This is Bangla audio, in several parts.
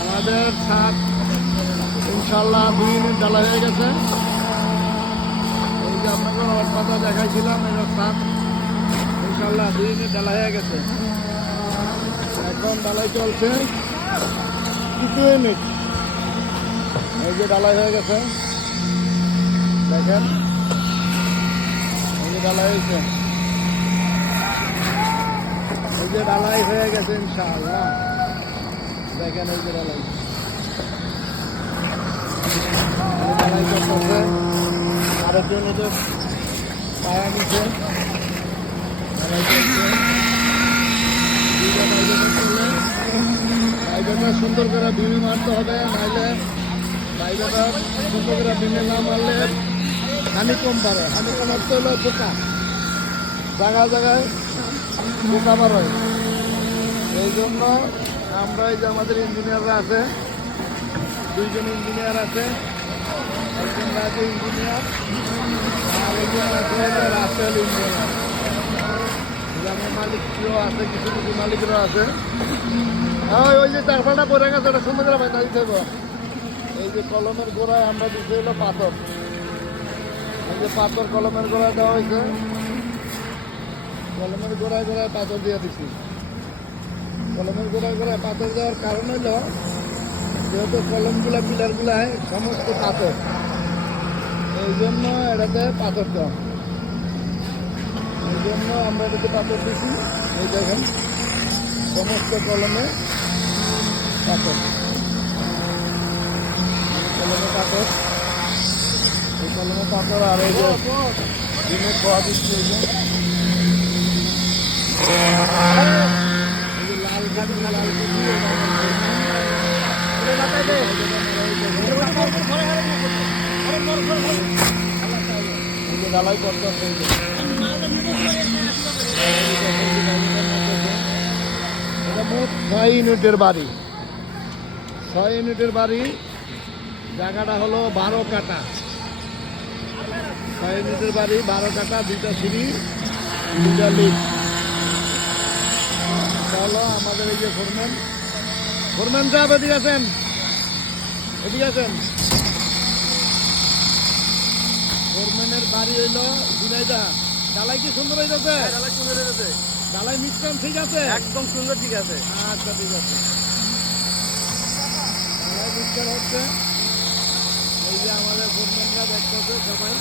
আমাদের ছাদ ইনশাল্লাহ দুই ইউনিট ডালা হয়ে গেছে। এই যে আপনাকে রড দেখাইছিলাম, এটা ছাদ ইনশাল্লাহ দুই ইউনিট ডালা হয়ে গেছে। এখন ডালাই চলছে। কিছু ইউনিট এই যে ডালাই হয়ে গেছে। দেখেন। এই যে ডালাই হয়েছে এই যে ডালাই হয়ে গেছে, ইনশাআল্লাহ। দেখেন এই যে ডালাই সুন্দর করে বিমি মারতে হবে, নাইলে সুন্দর করে বিমে না মারলে হানি কম পারে হানি কম অর্থ হলো পোকা জায়গায় জায়গায় পোকা মারে। এই জন্য আমরা এই যে আমাদের ইঞ্জিনিয়াররা আছে, দুইজন ইঞ্জিনিয়ার আছে, একজন রাজু ইঞ্জিনিয়ার, আর একজন আছে রাসেল ইঞ্জিনিয়ার। আমার মালিকও আছে, কিছু কিছু মালিকরা আছে। ওই ওই যে চারপাটা পড়ে গেছে, ওটা সুন্দর বাইনা দিতে হবে এই যে কলমের গোড়ায় আমরা দিতে হলো পাথর। এই যে পাথর কলমের গোড়ায় দেওয়া হয়েছে। কলমের গোড়ায় গোড়ায় পাথর দিয়ে দিছি। কলমের গোড়ায় গোড়ায় পাথর দেওয়ার কারণ হলো যেহেতু কলমগুলা পিলারগুলায় সমস্ত পাথর। এই জন্য এটাতে পাথর দেওয়া এই জন্য আমরা এটাতে পাথর দিছি। এই দেখেন, সমস্ত কলমে পাথর। কলমে পাথর। এই কলমে পাথর আর এই যে খোয়া দিচ্ছি এই যে এই যে লাল কাঠি লাল কাঠি এই যে ছয় ইউনিটের বাড়ি। ছয় ইউনিটের বাড়ি, জায়গাটা হলো বারো কাটা ছয় ইউনিটের বাড়ি, বারো কাটা দুইটা সিঁড়ি, দুইটা লিফট। হলো আমাদের এই যে ফোরম্যান ফোরম্যান সাহেব এদিকে আছেন এদিকে আছেন ফোরম্যানের বাড়ি হইল ঝিনাইদা ডালাই কি সুন্দর হইতেছে? ডালাই মিশ্রণ ঠিক আছে? একদম সুন্দর ঠিক আছে। আচ্ছা ঠিক আছে। ডালাই মিশ্রণ হচ্ছে। এই যে আমাদের ফোরম্যানরা দেখতেছে সবাই।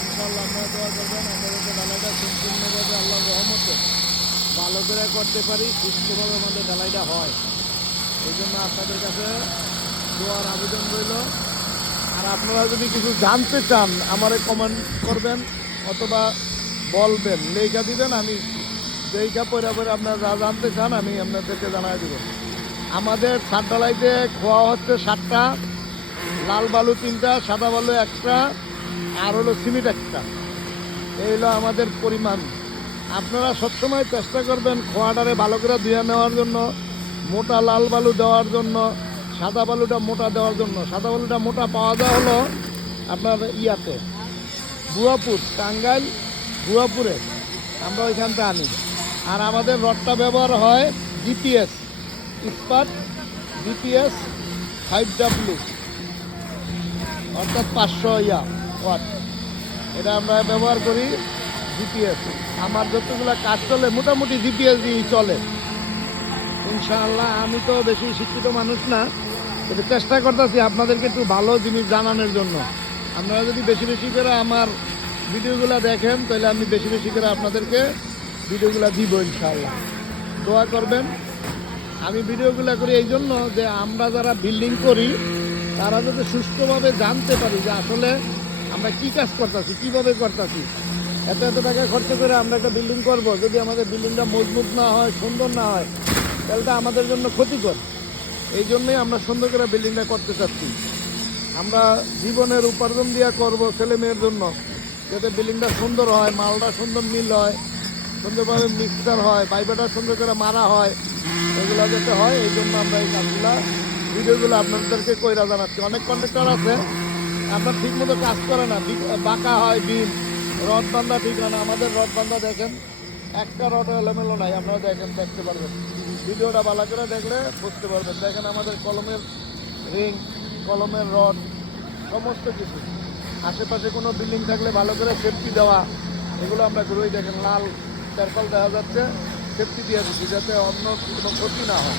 ইনশাল্লাহ আপনারা দোয়া করবেন। আমাদেরকে ডালাইটা সম্পূর্ণভাবে আল্লাহ রহমতে ভালো করে করতে পারি, সুস্থভাবে আমাদের ডালাইটা হয়। এই জন্য আপনাদের কাছে দোয়ার আবেদন রইল। আর আপনারা যদি কিছু জানতে চান, আমারে কমেন্ট করবেন অথবা বলবেন, লেখা দিবেন, আমি লেখা পরে পরে আপনারা যা জানতে চান, আমি আপনাদেরকে জানাই দেব। আমাদের সাত ডালাইতে খোয়া হচ্ছে সাতটা, লাল বালু তিনটা, সাদা বালু একটা, আর হলো সিমেন্ট একটা। এই হলো আমাদের পরিমাণ। আপনারা সবসময় চেষ্টা করবেন খোয়াটারে ভালো করে ধুয়ে নেওয়ার জন্য, মোটা লাল বালু দেওয়ার জন্য, সাদা বালুটা মোটা দেওয়ার জন্য। সাদা বালুটা মোটা পাওয়া যায় হলো আপনার ইয়াতে বুয়াপুর টাঙ্গাইল বুয়াপুরে আমরা ওইখানটা আনি। আর আমাদের রডটা ব্যবহার হয় জিপিএস, ইস্পাত, জিপিএস ফাইভ ডাব্লু অর্থাৎ পাঁচশো ইয়া ওয়াট। এটা আমরা ব্যবহার করি জিপিএস। আমার যতগুলো কাজ চলে, মোটামুটি জিপিএস দিয়েই চলে। ইনশাআল্লাহ, আমি তো বেশি শিক্ষিত মানুষ না, কিন্তু চেষ্টা করতেছি আপনাদেরকে একটু ভালো জিনিস জানানোর জন্য। আপনারা যদি বেশি বেশি করে আমার ভিডিওগুলো দেখেন, তাহলে আমি বেশি বেশি করে আপনাদেরকে ভিডিওগুলো দিব ইনশাআল্লাহ। দোয়া করবেন। আমি ভিডিওগুলো করি এই জন্য যে আমরা যারা বিল্ডিং করি, তারা যাতে সুস্থভাবে জানতে পারি যে আসলে আমরা কি কাজ করতেছি, কীভাবে করতেছি। এত এত টাকা খরচ করে আমরা একটা বিল্ডিং করব। যদি আমাদের বিল্ডিংটা মজবুত না হয়, সুন্দর না হয়, তাহলে তো আমাদের জন্য ক্ষতিকর। এই জন্যই আমরা সুন্দর করে বিল্ডিংটা করতে চাচ্ছি। আমরা জীবনের উপার্জন দিয়ে করব ছেলে মেয়ের জন্য, যাতে বিল্ডিংটা সুন্দর হয়, মালটা সুন্দর মিল হয়, সুন্দরভাবে মিক্সচার হয় পাইপটা সুন্দর করে মারা হয়, এগুলো যাতে হয়, এই জন্য আমরা এই কাজগুলা, ভিডিওগুলো আপনাদেরকে কইরা জানাচ্ছি। অনেক কন্ট্রাক্টর আছে, আপনার ঠিক মতো কাজ করে না বাঁকা হয় বিম। রড বান্ধা ঠিক আমাদের রড বান্ধা দেখেন, একটা রড এলোমেলো নাই, আপনারা দেখেন, দেখতে পারবেন। ভিডিওটা ভালো করে দেখলে বুঝতে পারবেন। দেখেন আমাদের কলমের রিং, কলমের রড সমস্ত কিছু। আশেপাশে কোনো বিল্ডিং থাকলে ভালো করে সেফটি দেওয়া, এগুলো আমরা ঘুরেই দেখেন, লাল চারপাল দেখা যাচ্ছে সেফটি দিয়ে দিচ্ছি, যাতে অন্য কোনো ক্ষতি না হয়।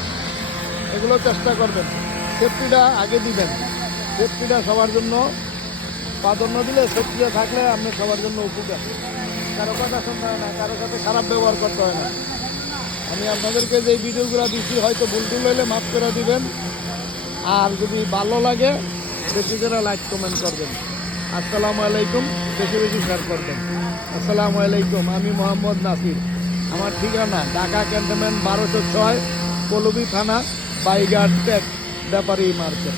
এগুলো চেষ্টা করবেন। সেফটিটা আগে দিবেন। সেফটিটা সবার জন্য প্রাধান্য দিলে সেফটিটা থাকলে আপনি সবার জন্য উপকার। কারও কথা শুনতে হয় না, কারও সাথে খারাপ ব্যবহার করতে হয় না। আমি আপনাদেরকে যে ভিডিওগুলো দিচ্ছি হয়তো ভুল টুল হইলে মাফ করে দিবেন। আর যদি ভালো লাগে, বেশি করে লাইক, কমেন্ট করবেন। আসসালামু আলাইকুম, বেশি বেশি শেয়ার করবেন। আসসালামু আলাইকুম, আমি মোহাম্মদ নাসির। আমার ঠিকানা ঢাকা ক্যান্টনমেন্ট বারোশো ছয় পলবি থানা বাইগার টেক, ব্যাপারী মার্কেট।